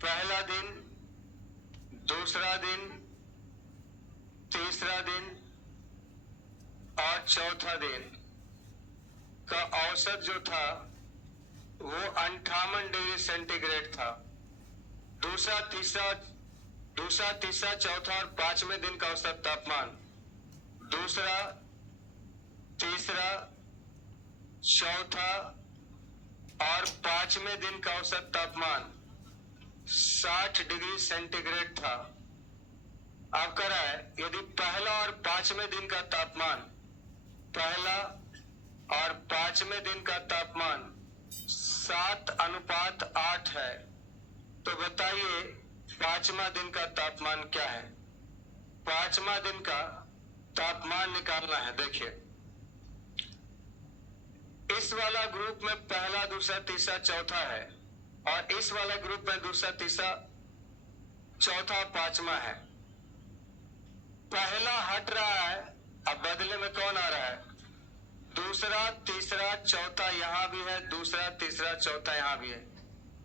पहला दिन, दूसरा दिन, तीसरा दिन और चौथा दिन का औसत जो था वो 58 डिग्री सेंटीग्रेड था। दूसरा, तीसरा, चौथा और पांचवें दिन का औसत तापमान, दूसरा, तीसरा, चौथा और पांचवें दिन का औसत तापमान 60 डिग्री सेंटीग्रेड था। अब कह रहा है यदि पहला और पांचवें दिन का तापमान, पहला और पांचवें दिन का तापमान 7:8 है, तो बताइए पांचवा दिन का तापमान क्या है। पांचवा दिन का तापमान निकालना है। देखिए, इस वाला ग्रुप में पहला, दूसरा, तीसरा, चौथा है और इस वाला ग्रुप में दूसरा, तीसरा, चौथा, पांचवा है। पहला हट रहा है, अब बदले में कौन आ रहा है? दूसरा, तीसरा, चौथा यहां भी है, दूसरा, तीसरा, चौथा यहां भी है।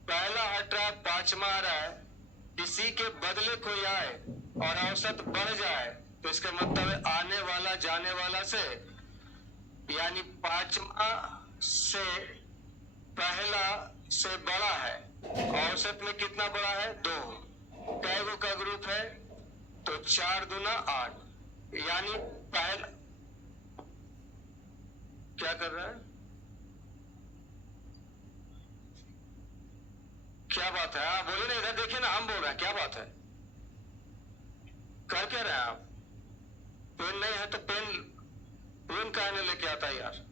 पहला हट रहा है, पांचवा आ रहा है। किसी के बदले कोई आए और औसत बढ़ जाए तो इसका मतलब है आने वाला जाने वाला से, यानी पांचवा से पहला से बड़ा है। औसत में कितना बड़ा है? 2। कै गो का ग्रुप है? तो 4 दूना 8, यानी पहला क्या कर रहा है? क्या बात है? हाँ बोलिए ना, इधर देखिए ना, हम बोल रहे हैं, क्या बात है? कर क्या रहे हैं आप? पेन नहीं है तो पेन कहने लेके आता है यार।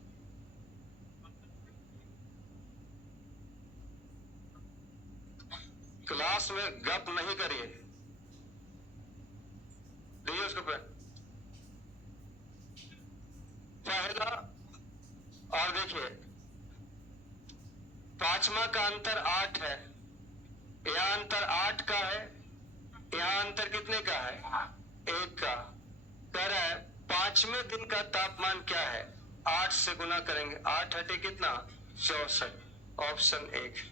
क्लास में गप नहीं करिए, दीजिए उसको पेन। पहला और देखिए, पांचवा का अंतर 8 है, यहां अंतर 8 का है, यहां अंतर कितने का है? 1 का। कह रहा है पांचवें दिन का तापमान क्या है? 8 से गुना करेंगे, 8 हटे कितना? 64। ऑप्शन 1।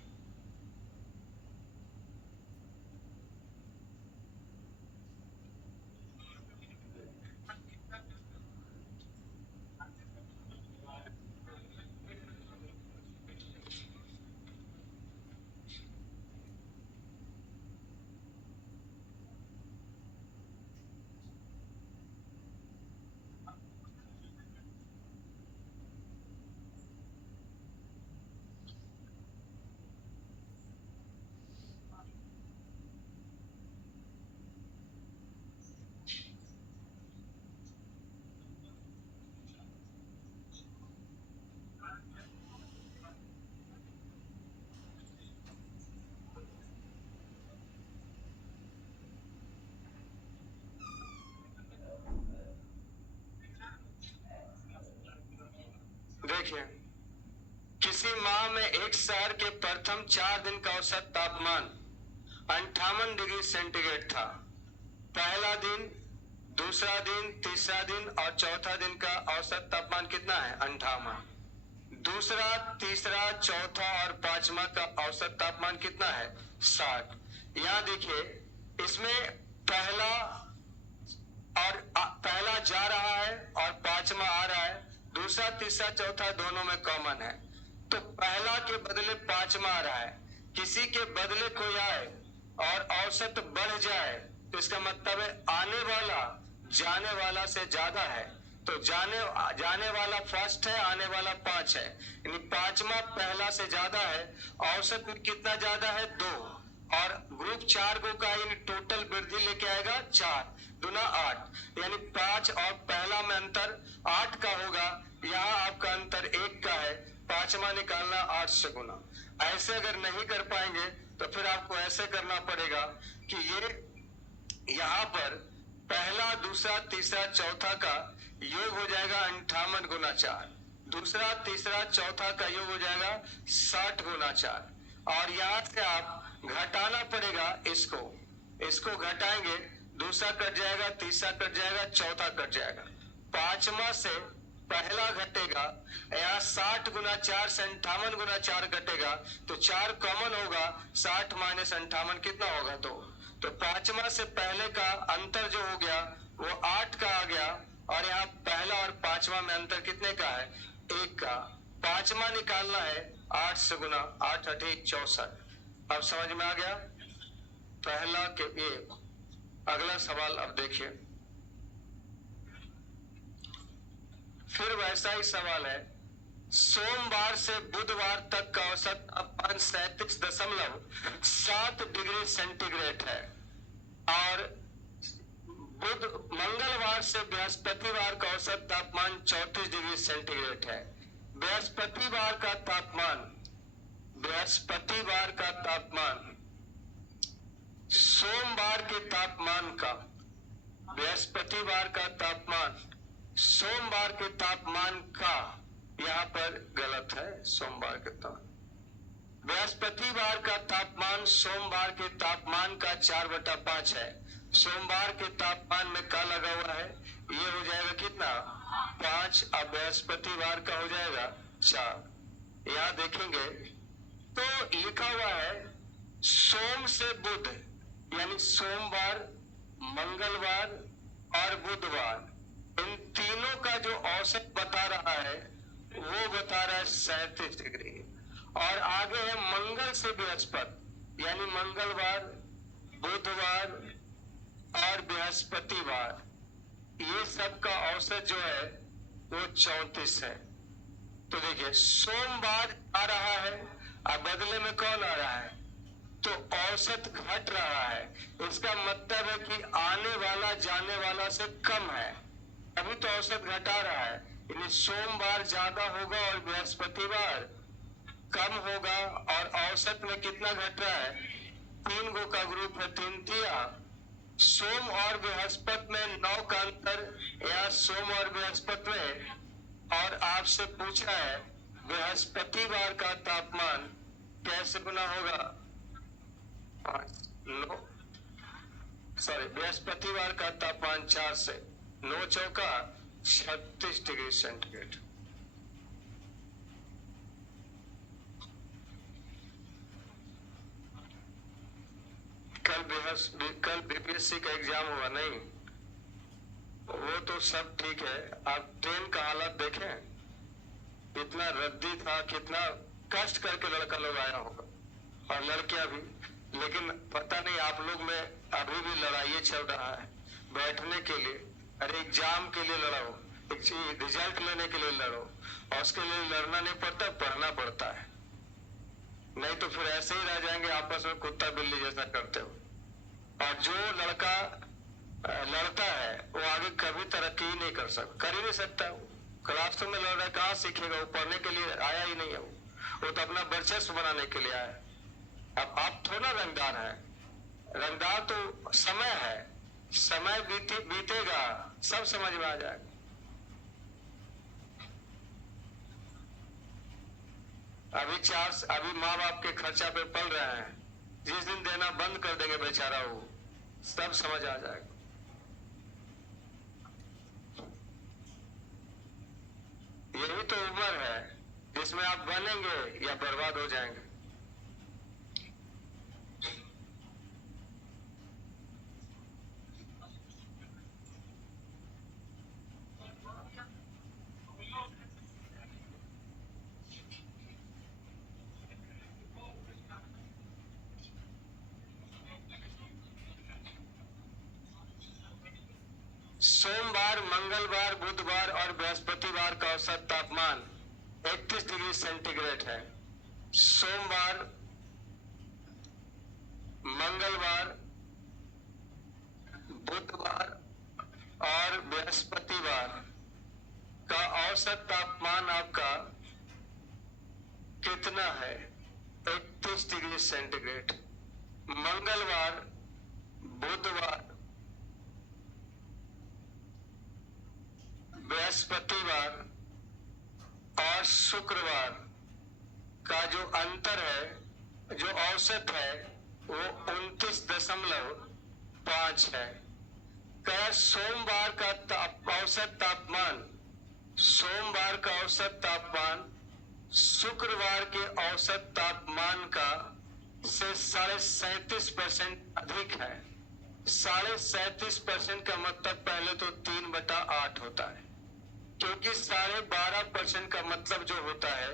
देखिए, किसी माह में एक शहर के प्रथम 4 दिन का औसत तापमान 58 डिग्री सेंटीग्रेड था। पहला दिन, दूसरा दिन, तीसरा दिन और चौथा दिन का औसत तापमान कितना है? 58। दूसरा, तीसरा, चौथा और पांचवा का औसत तापमान कितना है? 60। यहां देखिए, इसमें पहला पहला जा रहा है और पांचवा आ रहा है, दूसरा, तीसरा, चौथा दोनों में कॉमन है, तो पहला के बदले पांचवा आ रहा है। किसी के बदले कोई आए और औसत बढ़ जाए तो इसका मतलब है आने वाला जाने वाला से ज्यादा है, तो जाने वाला फर्स्ट है, आने वाला 5 है, यानी पांचवा पहला से ज्यादा है। औसत में कितना ज्यादा है? 2। और ग्रुप 4 गो का, यानी टोटल वृद्धि लेके आएगा 4 दूना 8, यानी 5 और पहला में अंतर 8 का होगा। यहाँ आपका अंतर 1 का है, पांचवा निकालना 8 से गुना। ऐसे अगर नहीं कर पाएंगे तो फिर आपको ऐसे करना पड़ेगा कि ये यहाँ पर पहला, दूसरा, तीसरा, चौथा का योग हो जाएगा 58 गुना 4, दूसरा, तीसरा, चौथा का योग हो जाएगा 60 गुना 4, और यहां से आप घटाना पड़ेगा इसको घटाएंगे, दूसरा कट जाएगा, तीसरा कट जाएगा, चौथा कट जाएगा। पांचवा से पहला घटेगा, यहाँ 60 गुना 4 से 58 गुना 4 घटेगा, तो 4 कॉमन होगा, 60 माइनस 58 कितना होगा? तो पांचवा से पहले का अंतर जो हो गया वो 8 का आ गया, और यहाँ पहला और पांचवा में अंतर कितने का है? 1 का। पांचवा निकालना है 8 से गुना, 8 8 64। अब समझ में आ गया पहला के ये। अगला सवाल अब देखिए, फिर वैसा ही सवाल है। सोमवार से बुधवार तक का औसत तापमान 37.7 डिग्री सेंटीग्रेड है, और मंगलवार से बृहस्पतिवार का औसत तापमान 34 डिग्री सेंटीग्रेड है। बृहस्पतिवार का तापमान सोमवार के तापमान का, बृहस्पतिवार का तापमान सोमवार के तापमान का, यहाँ पर गलत है, सोमवार के तापमान, बृहस्पतिवार का तापमान सोमवार के तापमान का 4/5 है। सोमवार के तापमान में का लगा हुआ है, ये हो जाएगा कितना? 5, अब बृहस्पतिवार का हो जाएगा 4। यहाँ देखेंगे तो लिखा हुआ है सोम से बुध, यानी सोमवार, मंगलवार और बुधवार, इन तीनों का जो औसत बता रहा है वो बता रहा है 37 डिग्री। और आगे है मंगल से बृहस्पति, यानी मंगलवार, बुधवार और बृहस्पतिवार, ये सब का औसत जो है वो 34 है। तो देखिए सोमवार आ रहा है, अब बदले में कौन आ रहा है? तो औसत घट रहा है। इसका मतलब है कि आने वाला जाने वाला से कम है, अभी तो औसत घटा रहा है। यानी सोमवार ज्यादा होगा और बृहस्पतिवार कम होगा, और औसत में कितना घट रहा है? 3 गो का ग्रुप है, 3 तिया। सोम और बृहस्पति में 9 का अंतर, या सोम और बृहस्पति में। और आपसे पूछा है बृहस्पतिवार का तापमान कैसे गुना होगा? 9, सॉरी, बृहस्पतिवार का तापमान 4 से 9 चौका 36 डिग्री सेंटीग्रेड। कल बीपीएससी का एग्जाम हुआ नहीं? वो तो सब ठीक है, आप ट्रेन का हालत देखें, कितना रद्दी था, कितना कष्ट करके लड़का लोग आया होगा, और लड़कियां भी। लेकिन पता नहीं आप लोग में अभी भी लड़ाई चल रहा है बैठने के लिए। अरे एग्जाम के लिए लड़ो, रिजल्ट लेने के लिए लड़ो, और उसके लिए लड़ना नहीं पड़ता, पढ़ना पड़ता है। नहीं तो फिर ऐसे ही रह जाएंगे आपस में कुत्ता बिल्ली जैसा करते हो। और जो लड़का लड़ता है वो आगे कभी तरक्की ही नहीं कर ही नहीं सकता। क्लासरूम में लड़ रहा है, कहाँ सीखेगा? वो पढ़ने के लिए आया ही नहीं है, वो तो अपना वर्चस्व बनाने के लिए आया है। अब आप थोड़ा रंगदार है, रंगदार तो समय है, समय बीतेगा, सब समझ में आ जाएगा। अभी माँ बाप के खर्चा पे पल रहे हैं, जिस दिन देना बंद कर देंगे बेचारा वो सब समझ आ जाएगा। यही तो उम्र है जिसमें आप बनेंगे या बर्बाद हो जाएंगे। सोमवार, मंगलवार, बुधवार और बृहस्पतिवार का औसत तापमान 31 डिग्री सेंटीग्रेड है। सोमवार, मंगलवार, बुधवार और बृहस्पतिवार का औसत तापमान आपका कितना है? 31 डिग्री सेंटीग्रेड। मंगलवार, बुधवार, बृहस्पतिवार और शुक्रवार का जो अंतर है, जो औसत है, वो 29.5 है। क्या सोमवार का औसत तापमान सोमवार का औसत तापमान शुक्रवार के औसत तापमान का से 37.5% अधिक है। 37.5% का मतलब पहले तो 3/8 होता है, क्योंकि 12.5% का मतलब जो होता है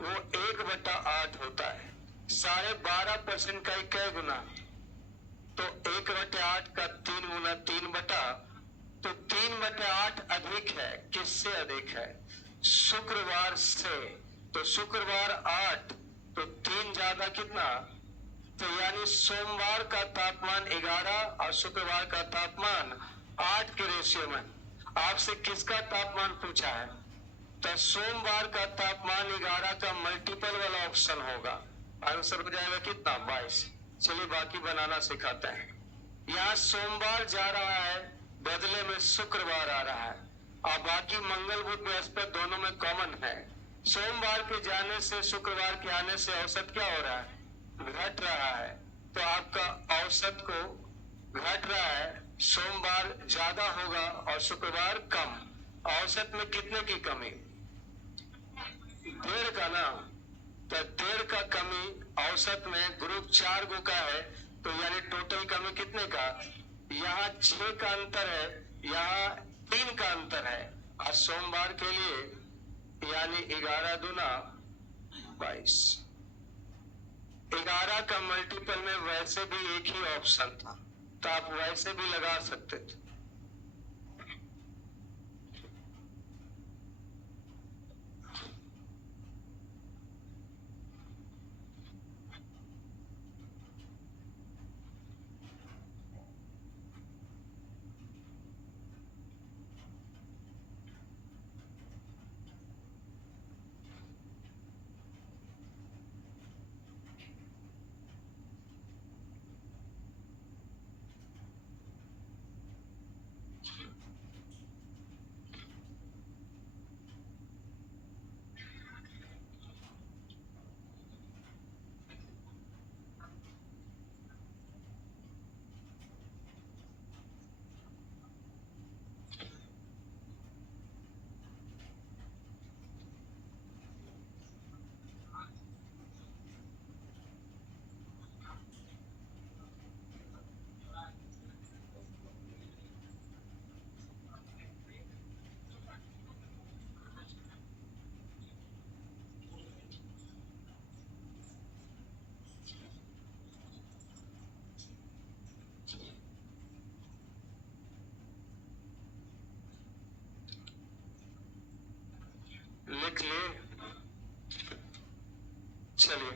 वो 1/8 होता है। 12.5% का इक्कीस गुना तो 1/8 का 3 गुना 3 तो 3/8 अधिक है। किससे अधिक है? शुक्रवार से। तो शुक्रवार 8 तो 3 ज्यादा कितना? तो यानी सोमवार का तापमान 11 और शुक्रवार का तापमान 8 के रेशियो में। आपसे किसका तापमान पूछा है? तो सोमवार का तापमान 11 का मल्टीपल वाला ऑप्शन होगा। आंसर हो जाएगा कितना? 22। चलिए बाकी बनाना सिखाते हैं। यहाँ सोमवार जा रहा है, बदले में शुक्रवार आ रहा है, और बाकी मंगल बुध बृहस्पति दोनों में कॉमन है। सोमवार के जाने से शुक्रवार के आने से औसत क्या हो रहा है? घट रहा है। तो आपका औसत को घट रहा है, सोमवार ज्यादा होगा और शुक्रवार कम। औसत में कितने की कमी? 1.5 का ना। तो 1.5 का कमी औसत में ग्रुप 4 गो का है, तो यानी टोटल कमी कितने का? यहाँ 6 का अंतर है, यहाँ 3 का अंतर है। आज सोमवार के लिए यानी 11 दूना 22। 11 का मल्टीपल में वैसे भी एक ही ऑप्शन था, तो आप वैसे भी लगा सकते थे। लिख लिए? चलिए,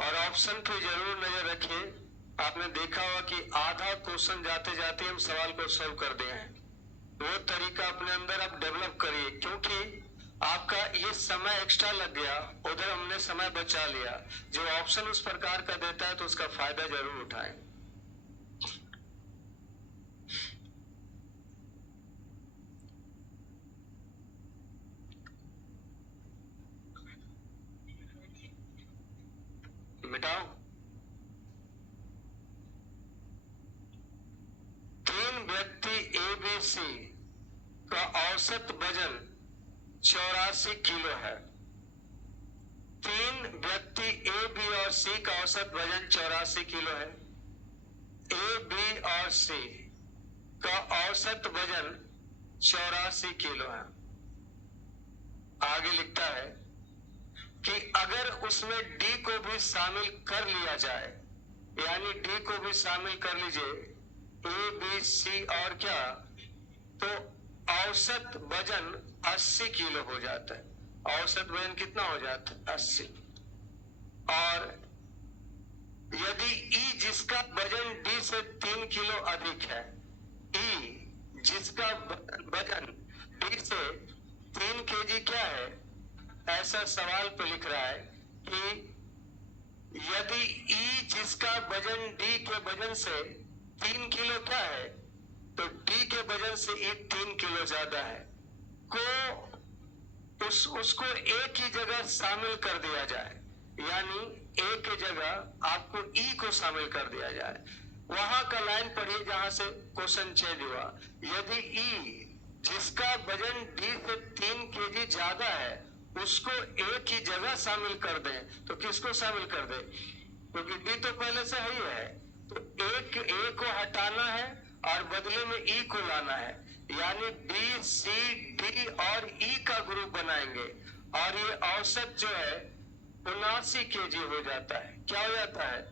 और ऑप्शन पे जरूर नजर रखिए। आपने देखा होगा कि आधा क्वेश्चन जाते जाते हम सवाल को सॉल्व कर दिए हैं। वो तरीका अपने अंदर आप डेवलप करिए, क्योंकि आपका ये समय एक्स्ट्रा लग गया, उधर हमने समय बचा लिया। जो ऑप्शन उस प्रकार का देता है तो उसका फायदा जरूर उठाएं। मिटाओ। 3 व्यक्ति ए बी सी का औसत वजन 84 किलो है। 3 व्यक्ति ए बी और सी का औसत वजन 84 किलो है। ए बी और सी का औसत वजन 84 किलो है। आगे लिखता है कि अगर उसमें डी को भी शामिल कर लिया जाए, यानी डी को भी शामिल कर लीजिए, ए बी सी और क्या, तो औसत वजन 80 किलो हो जाता है। औसत वजन कितना हो जाता है? 80। और यदि ई जिसका वजन डी से 3 किलो अधिक है, ई जिसका वजन डी से 3 केजी क्या है, ऐसा सवाल पे लिख रहा है कि यदि ई जिसका वजन डी के वजन से 3 किलो क्या है, तो डी के वजन से ई 3 किलो ज्यादा है, को उसको एक ही जगह शामिल कर दिया जाए, यानी ए की जगह आपको ई को शामिल कर दिया जाए। वहां का लाइन पढ़िए जहां से क्वेश्चन चेंज हुआ। यदि ई जिसका वजन डी से 3 kg ज्यादा है उसको एक ही जगह शामिल कर दें तो किसको शामिल कर दे, क्योंकि डी तो पहले से ही है, तो एक ए को हटाना है और बदले में ई को लाना है, यानी बी सी डी और ई का ग्रुप बनाएंगे और ये औसत जो है 79 kg हो जाता है। क्या हो जाता है,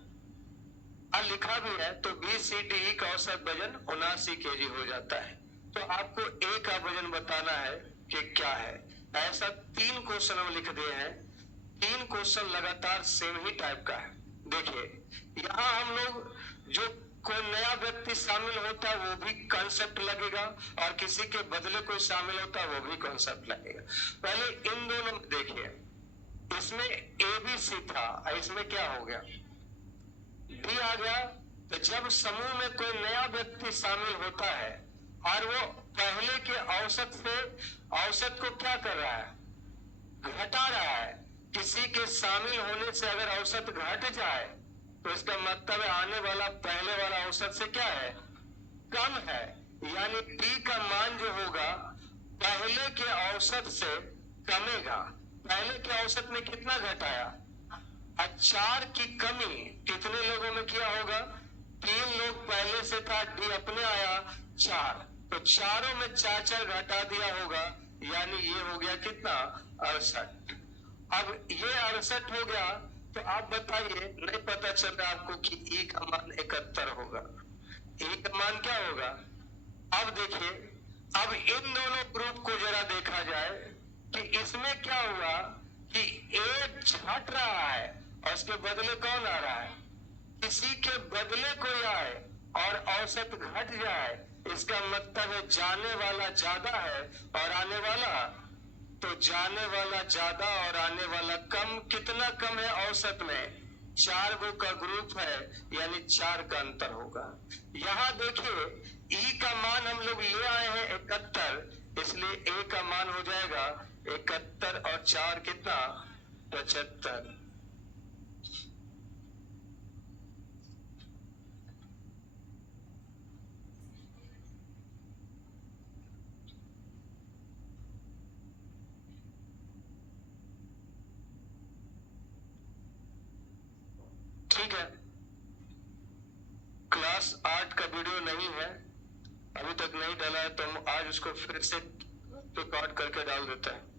लिखा भी है तो बी सी डी ई का औसत वजन 79 kg हो जाता है। तो आपको ए का वजन बताना है कि क्या है। ऐसा 3 क्वेश्चन हम लिख दिए हैं, 3 क्वेश्चन लगातार सेम ही टाइप का है। देखिए यहाँ हम लोग जो कोई नया व्यक्ति शामिल होता है वो भी कॉन्सेप्ट लगेगा और किसी के बदले कोई शामिल होता है वो भी कॉन्सेप्ट लगेगा। पहले इन दोनों में देखिए, इसमें ए बी सी था, इसमें क्या हो गया, डी आ गया। तो जब समूह में कोई नया व्यक्ति शामिल होता है और वो पहले के औसत से औसत को क्या कर रहा है, घटा रहा है, किसी के शामिल होने से अगर औसत घट जाए तो इसका मतलब है आने वाला पहले वाला औसत से क्या है, कम है, यानी डी का मान जो होगा पहले के औसत से कमेगा। पहले के औसत में कितना घटाया, 4 की कमी कितने लोगों में किया होगा, 3 लोग पहले से था, डी अपने आया 4, तो चारों में 4 घटा दिया होगा, यानी ये हो गया कितना, 68। अब ये 68 हो गया तो आप बताइए, नहीं पता चल रहा आपको कि ई का मान 71 होगा, ई का मान क्या होगा। अब देखिए, अब इन दोनों ग्रुप को जरा देखा जाए कि इसमें क्या हुआ कि एक घट रहा है और उसके बदले कौन आ रहा है, किसी के बदले कोई आए और औसत घट जाए, इसका मतलब है जाने वाला ज्यादा है और आने वाला, तो जाने वाला ज्यादा और आने वाला कम। कितना कम है औसत में, 4 गो का ग्रुप है, यानी 4 का अंतर होगा। यहाँ देखिए ई का मान हम लोग ले आए हैं 71, इसलिए ए का मान हो जाएगा 71 और 4 कितना, 75। ठीक है, क्लास 8 का वीडियो नहीं है, अभी तक नहीं डाला है, तो हम आज उसको फिर से रिकॉर्ड करके डाल देते हैं।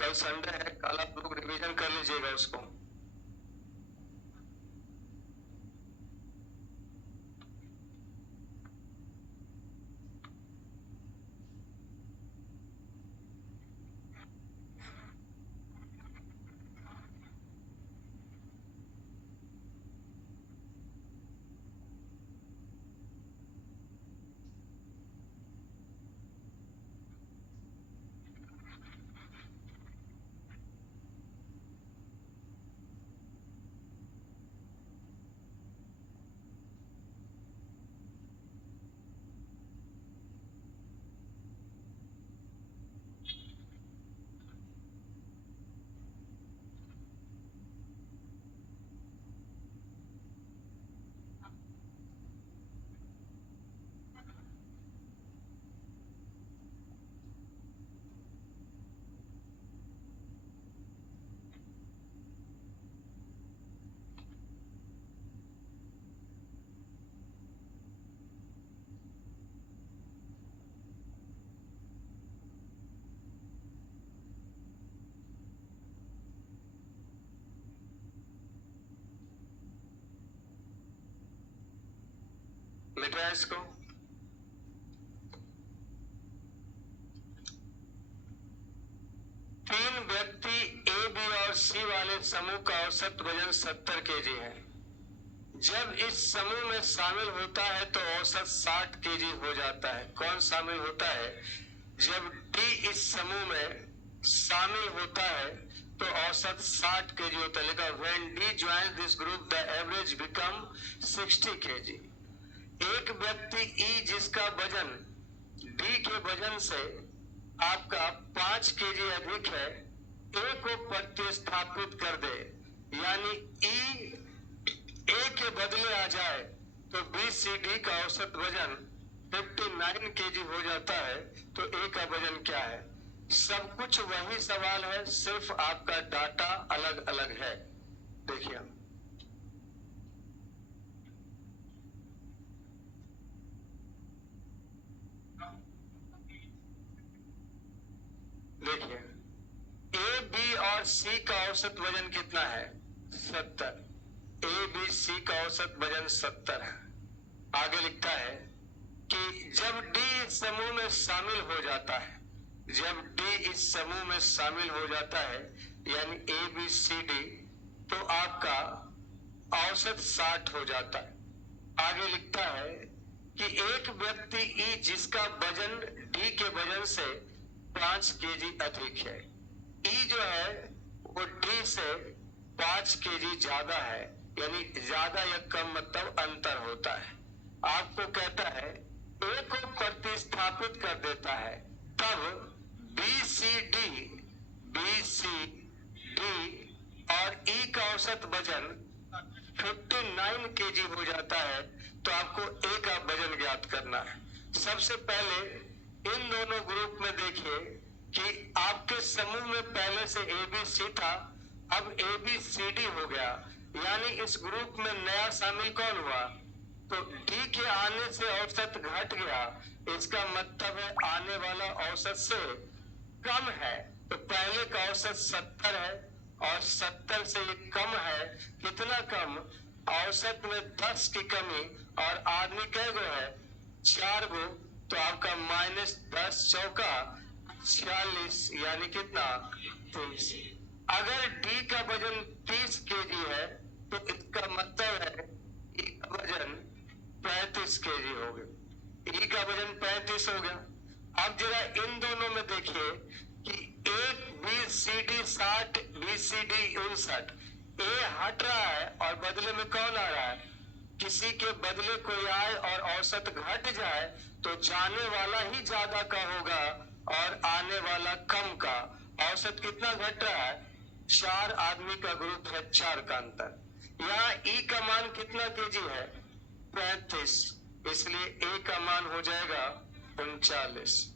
कल संडे है, कल आप लोग रिवीजन कर लीजिएगा उसको। मिटाया इसको। तीन व्यक्ति ए बी और सी वाले समूह का औसत वजन 70 kg है। जब इस समूह में शामिल होता है तो औसत 60 kg हो जाता है। कौन शामिल होता है, जब डी इस समूह में शामिल होता है तो औसत 60 केजी होता है। लिखा when D join this group the average become 60 KG. एक व्यक्ति ई जिसका वजन डी के वजन से आपका 5 केजी अधिक है, ए को प्रतिस्थापित कर दे, यानी ई ए के बदले आ जाए, तो बी सी डी का औसत वजन 59 केजी हो जाता है। तो ए का वजन क्या है? सब कुछ वही सवाल है, सिर्फ आपका डाटा अलग अलग है। देखिए देखिए ए बी और सी का औसत वजन कितना है? 70। ए बी सी का औसत वजन 70 है। आगे लिखता है कि जब डी इस समूह में शामिल हो जाता है, जब डी इस समूह में शामिल हो जाता है, यानी ए बी सी डी, तो आपका औसत 60 हो जाता है। आगे लिखता है कि एक व्यक्ति ई जिसका वजन डी के वजन से 5 केजी अधिक है। ई जो है वो डी से 5 केजी ज्यादा है, यानी ज्यादा या कम मतलब अंतर होता है। आपको कहता है ए को प्रतिस्थापित कर देता है, तब बी सी डी और ई का औसत वजन 59 केजी हो जाता है। तो आपको ए का वजन ज्ञात करना है। सबसे पहले इन दोनों ग्रुप में देखिए कि आपके समूह में पहले से ए बी सी था, अब ए बी सी डी हो गया, यानी इस ग्रुप में नया शामिल कौन हुआ? तो डी के आने से औसत घट गया, इसका मतलब है आने वाला औसत से कम है। तो पहले का औसत 70 है और 70 से ये कम है। कितना कम? औसत में 10 की कमी, और आदमी कै गो है? 4 गो। तो आपका -10 चौका 46, यानी कितना? 30। अगर डी का वजन 30 केजी है, तो इसका मतलब है ई का वजन 35 केजी हो गया। ई का वजन 35 हो गया। अब जरा इन दोनों में देखिए कि एक B C D 60, B C D 59। A हट रहा है और बदले में कौन आ रहा है? किसी के बदले कोई आए और औसत घट जाए, तो जाने वाला ही ज्यादा का होगा और आने वाला कम का। औसत कितना घट रहा है? 4 आदमी का ग्रुप है, 4 का अंतर। यहाँ ई का मान कितना केजी है? 35, इसलिए ए का मान हो जाएगा 39।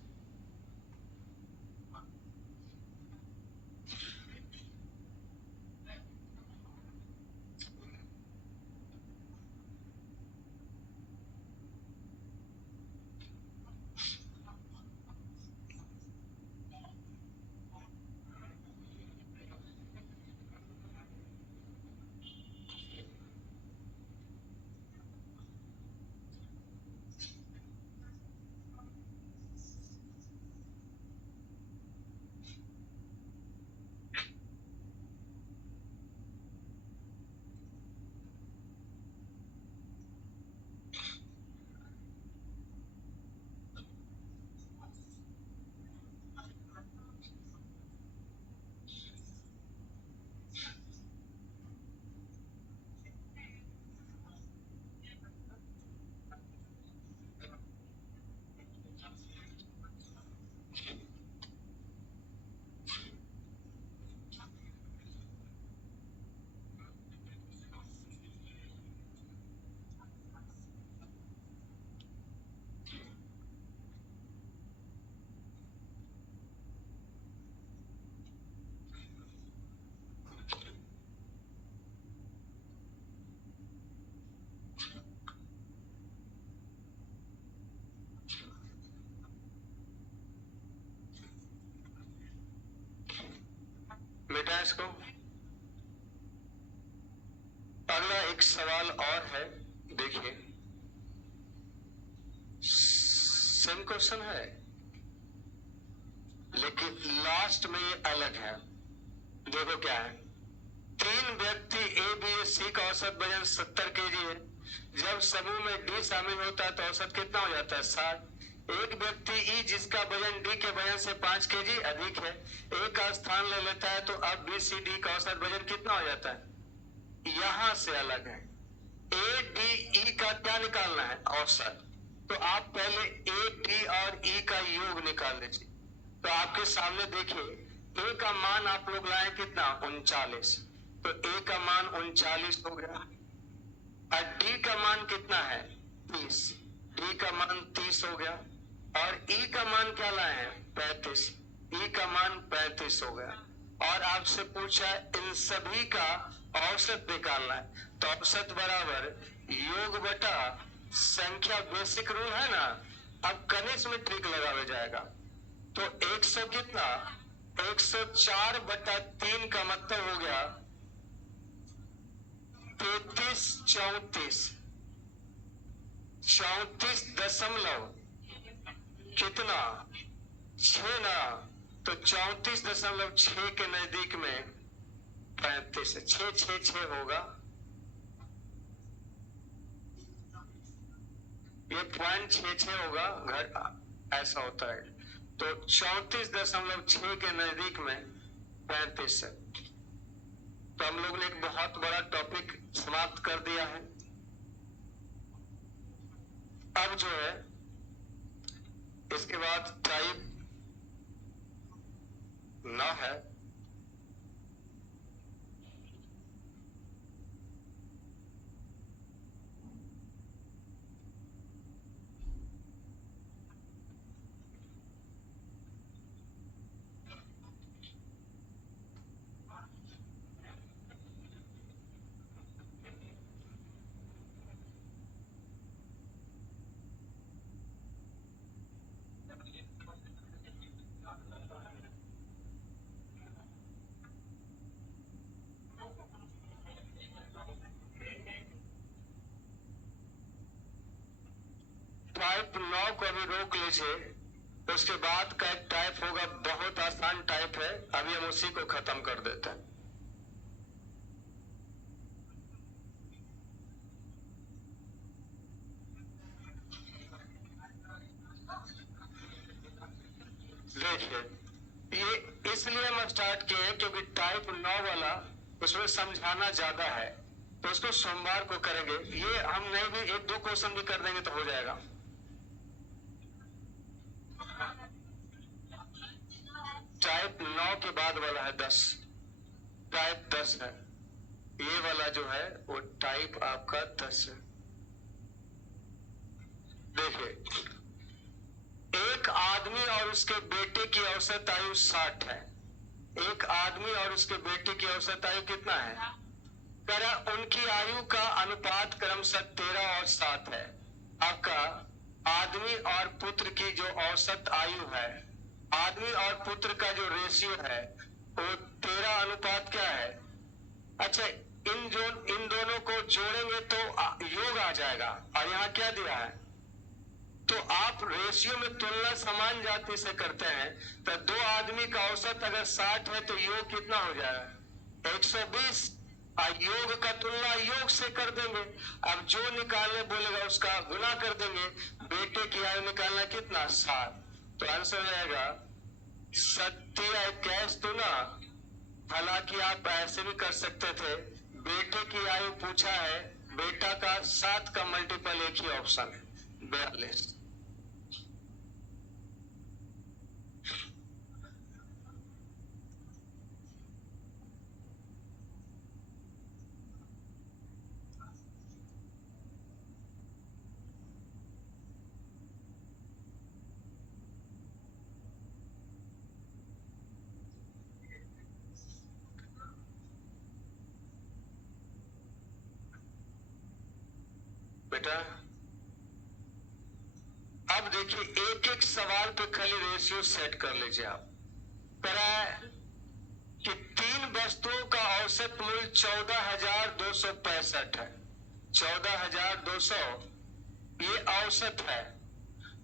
बेटा इसको। अगला एक सवाल और है, देखिए सेम क्वेश्चन है, लेकिन लास्ट में ये अलग है। देखो क्या है। 3 व्यक्ति ए बी सी का औसत वजन 70 केजी है। जब समूह में डी शामिल होता है तो औसत कितना हो जाता है? 60। एक व्यक्ति ई जिसका वजन डी के वजन से 5 केजी अधिक है, ए का स्थान ले लेता है, तो अब बी सी डी का औसत वजन कितना हो जाता है? यहां से अलग है। ए डी ई का क्या निकालना है? औसत। तो आप पहले ए डी और ई का योग निकाल लीजिए। तो आपके सामने देखिए, ए का मान आप लोग लाए कितना? 39। तो ए का मान 39 हो गया, और डी का मान कितना है? 30। डी का मान 30 हो गया, और ई का मान क्या लाए हैं? 35। ई का मान 35 हो गया, और आपसे पूछा इन सभी का औसत निकालना है। तो औसत बराबर योग बटा संख्या, बेसिक रूल है ना। अब कनिष्ठ में ट्रिक लगाया जाएगा। तो 100 कितना? 104 बटा 3 का मतलब हो गया 33 34। 34 कितना? 6 ना। तो 34.6 के नजदीक में 35 है। 6 होगा, ये 0.66 होगा, घर ऐसा होता है। तो 34.6 के नजदीक में 35 है। तो हम लोग ने एक बहुत बड़ा टॉपिक समाप्त कर दिया है। अब जो है इसके बाद टाइप 9 है। टाइप 9 को अभी रोक लीजिए, उसके बाद का एक टाइप होगा, बहुत आसान टाइप है, अभी हम उसी को खत्म कर देते हैं। देखिए, ये इसलिए हम स्टार्ट किए क्योंकि टाइप 9 वाला उसमें समझाना ज्यादा है, तो उसको सोमवार को करेंगे। ये हम नहीं भी 1-2 क्वेश्चन भी कर देंगे तो हो जाएगा। टाइप 9 के बाद वाला है 10, टाइप 10 है। ये वाला जो है वो टाइप आपका 10 है। देखिए, एक आदमी और उसके बेटे की औसत आयु 60 है। एक आदमी और उसके बेटे की औसत आयु कितना है? करा उनकी आयु का अनुपात क्रमशः 13 और 7 है। आपका आदमी और पुत्र की जो औसत आयु है, आदमी और पुत्र का जो रेशियो है वो 13 अनुपात क्या है? अच्छा, इन दोनों को जोड़ेंगे तो योग आ जाएगा। और यहाँ क्या दिया है? तो आप रेशियो में तुलना समान जाति से करते हैं, तो दो आदमी का औसत अगर 60 है तो योग कितना हो जाएगा? 120। योग का तुलना योग से कर देंगे। अब जो निकालने बोलेगा उसका गुना कर देंगे। बेटे की आयु निकालना कितना? 7। तो आंसर हो जाएगा 27 तो ना। हालांकि आप ऐसे भी कर सकते थे, बेटे की आयु पूछा है, बेटा का 7 का मल्टीपल एक ही ऑप्शन है, 42। बेटा अब देखिए, एक एक सवाल पे खाली रेशियो सेट कर लीजिए आप। करा कि 3 वस्तुओं का औसत मूल्य 14,265 है। 14,200 ये औसत है।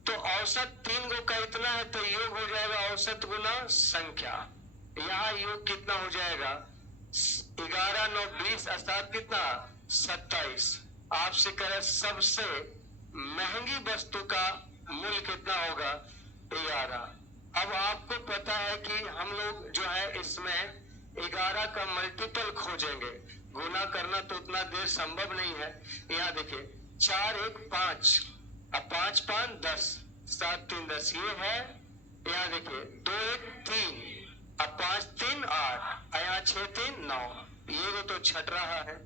तो औसत 3 गो का इतना है, तो योग हो जाएगा औसत गुना संख्या। यहाँ योग कितना हो जाएगा? 11 9 20 अर्थात कितना? 27। आपसे कह रहे सबसे महंगी वस्तु का मूल कितना होगा? 11। अब आपको पता है कि हम लोग जो है इसमें 11 का मल्टीपल खोजेंगे, गुना करना तो उतना देर संभव नहीं है। यहाँ देखिए 4 1 5, अब 5 5 10, 7 3 10 ये है। यहाँ देखिए 2 1 3, अब 5 3 8, यहाँ 6 3 9, ये तो छट रहा है।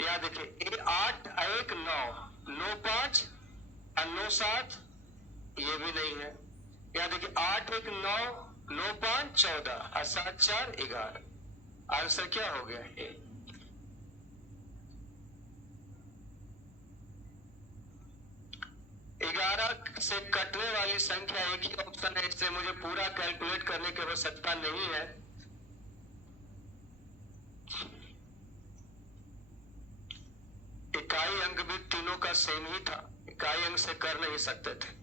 यहाँ देखिए 8 1 9, 9 5 और 9 7, ये भी नहीं है। यहाँ देखिए 8 1 9, 9 5 14 और 7 4 11। आंसर क्या हो गया? ए। 11 से कटने वाली संख्या एक ही ऑप्शन है, इसलिए मुझे पूरा कैलकुलेट करने की आवश्यकता नहीं है। इकाई अंक भी तीनों का सेम ही था, इकाई अंक से कर नहीं सकते थे।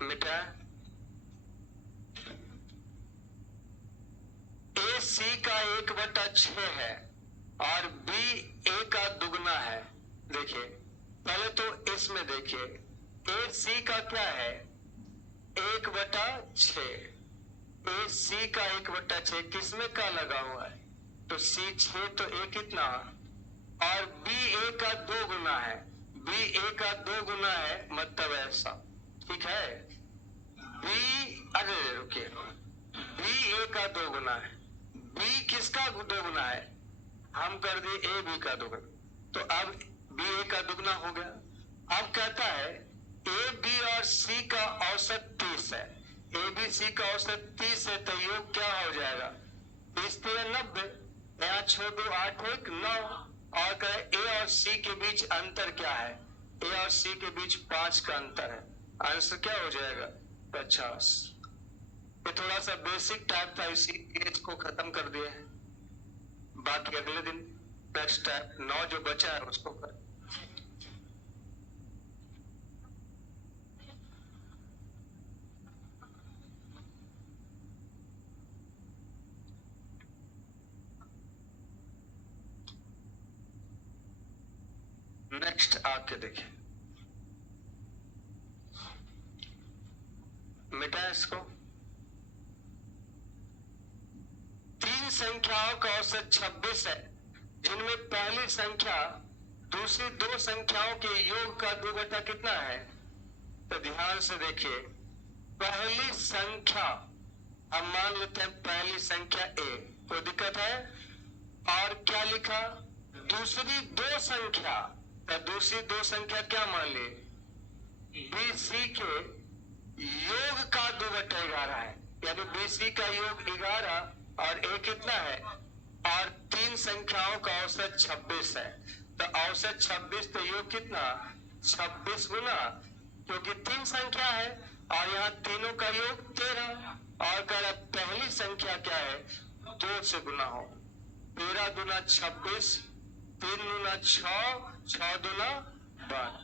मिटा ए सी का 1/6 है और बी ए का दुगना है। देखिए पहले तो इसमें देखिए ए सी का क्या है? 1/6। ए सी का 1/6 किसमें का लगा हुआ है? तो सी 6 तो ए कितना, और बी ए का 2 गुना है, बी ए का 2 गुना है, मतलब ऐसा, ठीक है। बी, अरे रुकिए, बी ए का 2 गुना है, बी किसका 2 गुना है? हम कर दिए ए बी का 2 गुना, तो अब बी ए का दुगना हो गया। अब कहता है ए बी और सी का औसत 30 है, ए बी सी का औसत 30 है, तो योग क्या हो जाएगा? 30 3 90, यहाँ छोड़ दो 8 1 9, और कहे ए और सी के बीच अंतर क्या है? ए और सी के बीच 5 का अंतर है। आंसर क्या हो जाएगा? 50। ये थोड़ा सा बेसिक टाइप था, इसीलिए इसको खत्म कर दिए हैं। बाकी अगले दिन नेक्स्ट टाइप 9 जो बचा है उसको कर। नेक्स्ट आके देखिए, मिटा इसको। 3 संख्याओं का औसत 26 है, जिनमें पहली संख्या दूसरी 2 संख्याओं के योग का 2 कितना है? तो ध्यान से देखिए, पहली संख्या हम मान लेते हैं पहली संख्या ए, कोई दिक्कत है? और क्या लिखा? दूसरी 2 संख्या, तो दूसरी 2 संख्या क्या मान ली? बी सी के योग का 2/11 है, यानी बी सी का योग 11 और ए कितना है? और 3 संख्याओं का औसत 26 है, तो औसत 26 तो योग कितना? 26 गुना, क्योंकि 3 संख्या है और यहाँ तीनों का योग 13, और कह रहा पहली संख्या क्या है? 2 से गुना हो। 13 दूना 26, 3 दूना 6, 6 दूना 12।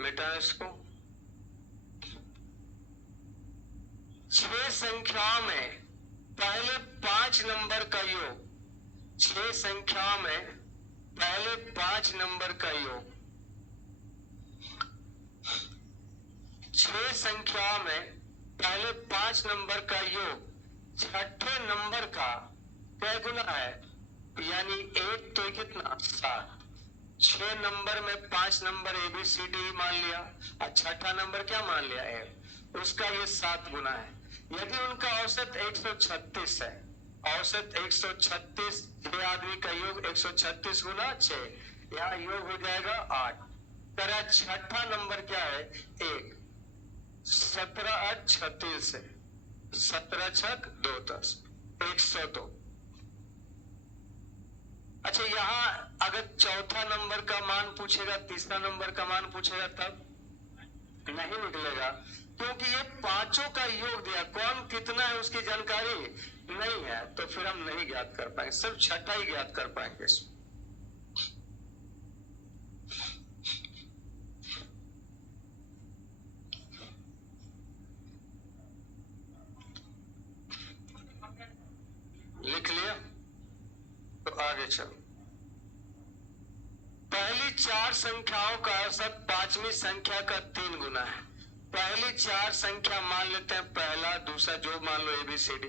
मिटा इसको। 6 संख्याओं में पहले 5 नंबर का योग, 6 संख्याओं में पहले 5 नंबर का योग, 6 संख्याओं में पहले 5 नंबर का योग छठे नंबर का क्या गुना है? यानी 1 तो कितना? 7। 6 नंबर में 5 number A B C D मान लिया और छठा नंबर क्या मान लिया? ए, उसका ये 7 गुना है। यदि उनका औसत 136 है, औसत 136, 6 आदमी का योग 136 गुना 6, यहाँ योग हो जाएगा 8। तेरा छठा नंबर क्या है? 1। 17 8 36 है, 17 छक 2 10, 102। अच्छा, यहाँ अगर चौथा नंबर का मान पूछेगा, तीसरा नंबर का मान पूछेगा, तब नहीं निकलेगा, क्योंकि ये पांचों का योग दिया, कौन कितना है उसकी जानकारी नहीं है, तो फिर हम नहीं ज्ञात कर पाएंगे, सिर्फ छठा ही ज्ञात कर पाएंगे। लिख लिया, तो आगे चलो। पहली चार संख्याओं का औसत पांचवी संख्या का 3 गुना है। पहली चार संख्या मान लेते हैं, पहला दूसरा, जो मान लो ABCD,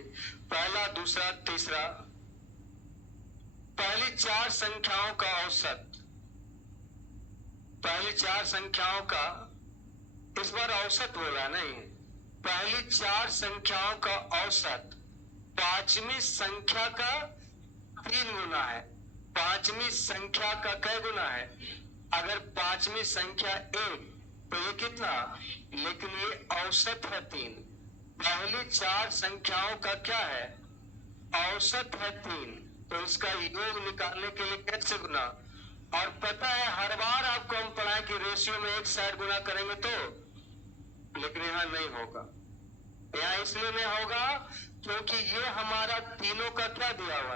पहला दूसरा तीसरा, पहली चार संख्याओं का औसत, पहली चार संख्याओं का, इस बार औसत बोला नहीं, पहली चार संख्याओं का औसत पांचवी संख्या का 3 गुना है। पांचवी संख्या का कै गुना है? अगर पांचवी संख्या 1 तो ये कितना, लेकिन ये औसत है 3। पहली चार संख्याओं का क्या है? औसत है 3, तो इसका योग निकालने के लिए कैसे गुना? और पता है हर बार आपको हम पढ़ाएं कि रेशियो में एक साइड गुना करेंगे तो, लेकिन यहां नहीं होगा। यहां इसलिए नहीं होगा क्योंकि ये हमारा तीनों का क्या दिया हुआ,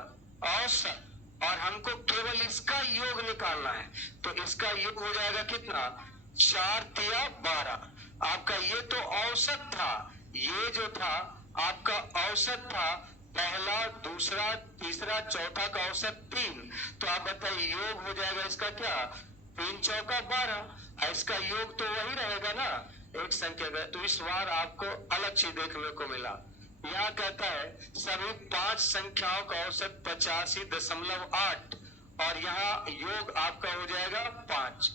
औसत, और हमको केवल इसका योग निकालना है। तो इसका योग हो जाएगा कितना, 4 तिया 12। आपका ये तो औसत था, ये जो था आपका औसत था, पहला दूसरा तीसरा चौथा का औसत 3। तो आप बताइए योग हो जाएगा इसका क्या, 3 चौका 12। इसका योग तो वही रहेगा ना, एक संख्या का। तो इस बार आपको अलग चीज देखने को मिला। यहाँ कहता है सभी 5 संख्याओं का औसत 85.8, और यहाँ योग आपका हो जाएगा 5।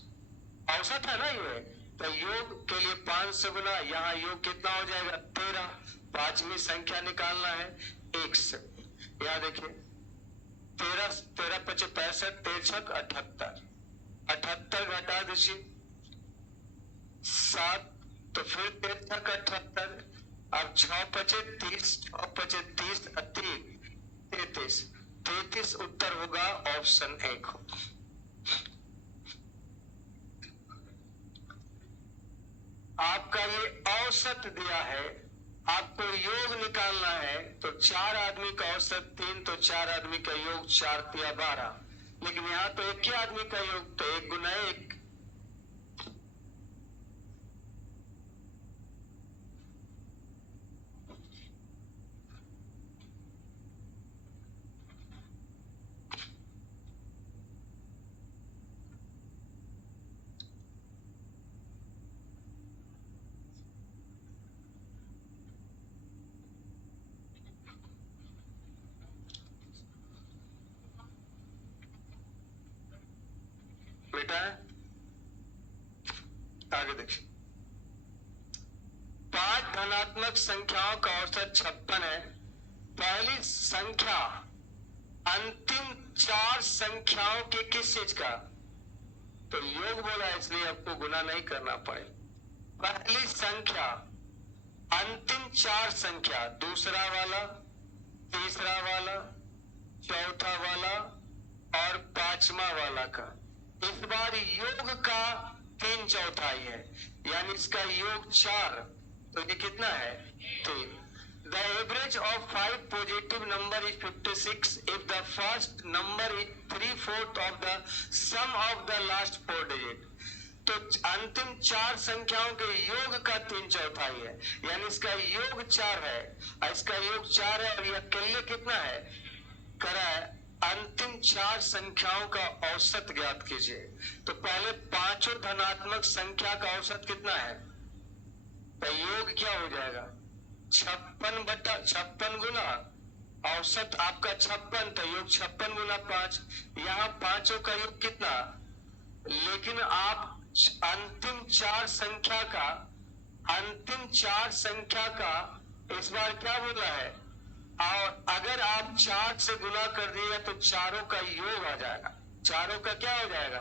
औसत है ना ये, तो योग के लिए 5 से गुना, यहाँ योग कितना हो जाएगा 13। पांचवी संख्या निकालना है 1 से। यहाँ देखिए 13 13 पचे 65, 13 78, 78 घटा दीजिए 7, तो फिर 13 78। अब 6 पचे 30, 6 पचे 30, 33, 33 उत्तर होगा ऑप्शन 1। आपका ये औसत दिया है, आपको योग निकालना है, तो 4 आदमी का औसत 3, तो 4 आदमी का योग 4 तिया 12। लेकिन यहाँ तो एक ही आदमी का योग, तो 1 गुना 1। बेटा आगे देखिए, 5 धनात्मक संख्याओं का औसत 56 है। पहली संख्या अंतिम 4 संख्याओं के किस चीज का, तो योग बोला इसलिए आपको गुना नहीं करना पड़े। पहली संख्या अंतिम 4 संख्या, दूसरा वाला, तीसरा वाला, चौथा वाला और पांचवा वाला का, इस बार योग का 3 चौथाई है, यानी इसका योग 4, तो ये कितना है 3। The average of 5 positive number is 56 if the first number is 3/4 of the sum of the last 4 digit। तो अंतिम 4 संख्याओं के योग का 3 चौथाई है, यानी इसका योग 4 है, इसका योग 4 है, और यह अकेले कितना है करा है, अंतिम 4 संख्याओं का औसत ज्ञात कीजिए। तो पहले पांचों धनात्मक संख्या का औसत कितना है, तो योग क्या हो जाएगा 56 गुना औसत आपका 56, तो योग 56 गुना 5। यहाँ पांचों का योग कितना, लेकिन आप अंतिम 4 संख्या का, अंतिम 4 संख्या का इस बार क्या बोला है, और अगर आप 4 से गुना कर दिएगा तो चारों का योग आ जाएगा, चारों का क्या हो जाएगा,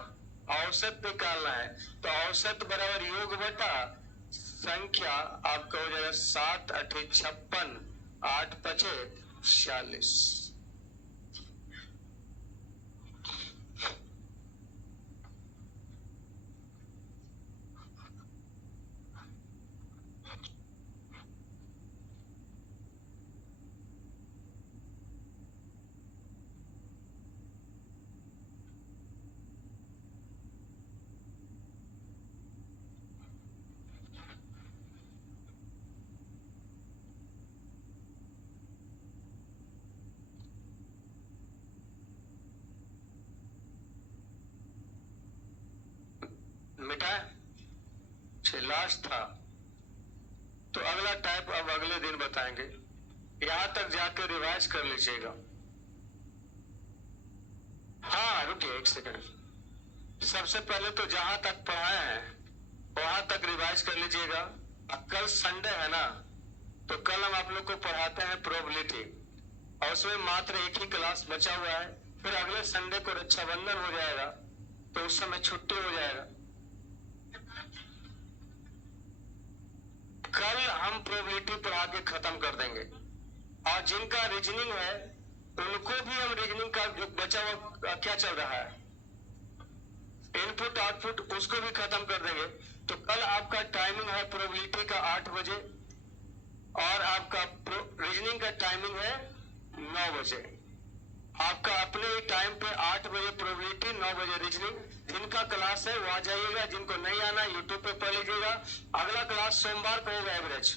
औसत निकालना है। तो औसत बराबर योग बटा संख्या आपका हो जाएगा 7 8 56, 8 5 46। है? लास्ट था। तो अगला टाइप अब अगले दिन बताएंगे। यहां तक जाकर रिवाइज कर लीजिएगा। हाँ रुकिए एक सेकंड। सबसे पहले तो जहां तक पढ़ाए हैं वहां तक रिवाइज कर लीजिएगा। कल संडे है ना, तो कल हम आप लोग को पढ़ाते हैं प्रोबेबिलिटी, और उसमें मात्र एक ही क्लास बचा हुआ है। फिर अगले संडे को रक्षाबंधन हो जाएगा, तो उस समय छुट्टी हो जाएगा। कल हम प्रोबेबिलिटी पढ़ा के खत्म कर देंगे, और जिनका रीजनिंग है उनको भी हम रीजनिंग का जो बचा हुआ क्या चल रहा है इनपुट आउटपुट, उसको भी खत्म कर देंगे। तो कल आपका टाइमिंग है प्रोबेबिलिटी का 8 बजे, और आपका रीजनिंग का टाइमिंग है 9 बजे। आपका अपने ही टाइम पे 8 बजे प्रोबेबिलिटी, 9 बजे रीजनिंग। जिनका क्लास है वो आ जाइएगा, जिनको नहीं आना यूट्यूब पे पढ़ लीजिएगा। अगला क्लास सोमवार को होगा एवरेज।